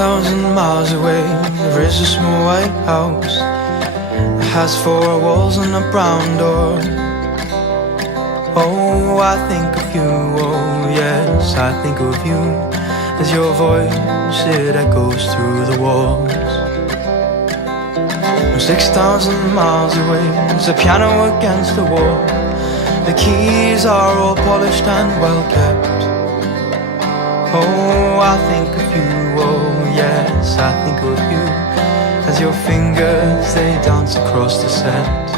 6,000 miles away, there is a small white house. It has 4 walls and a brown door. Oh, I think of you, oh yes, I think of you. As your voice, it echoes through the walls. 6,000 miles away, there's a piano against the wall. The keys are all polished and well kept. Oh, I think of you, oh yes, I think of you. As your fingers, they dance across the set.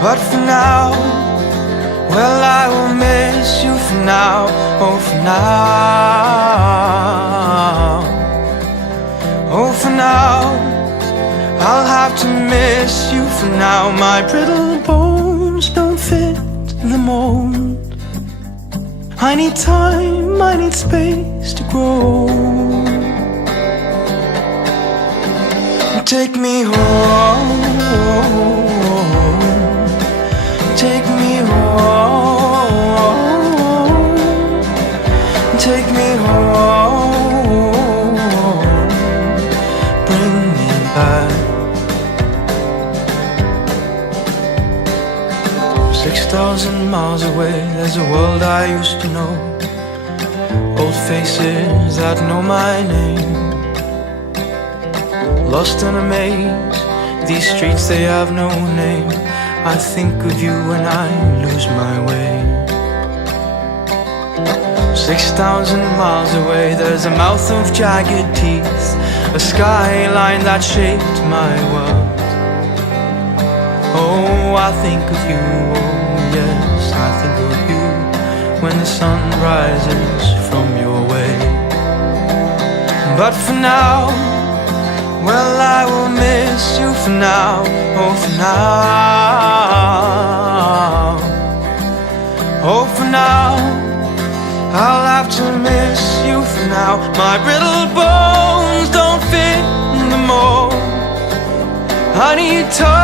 But for now, well, I will miss you for now, oh for now. Oh, for now, I'll have to miss you for now. My brittle bones don't fit the mold. I need time, I need space to grow. Take me home, take me home, take me home, bring me back. 6,000 miles away, there's a world I used to know. Old faces that know my name. Lost in a maze, these streets, they have no name. I think of you when I lose my way. 6,000 miles away, there's a mouth of jagged teeth, a skyline that shaped my world. Oh, I think of you, oh yes, I think of you. When the sun rises from your way. But for now, well, I will miss you for now, oh for now. Oh, for now, I'll have to miss you for now. My brittle bones don't fit in the mold. I need time,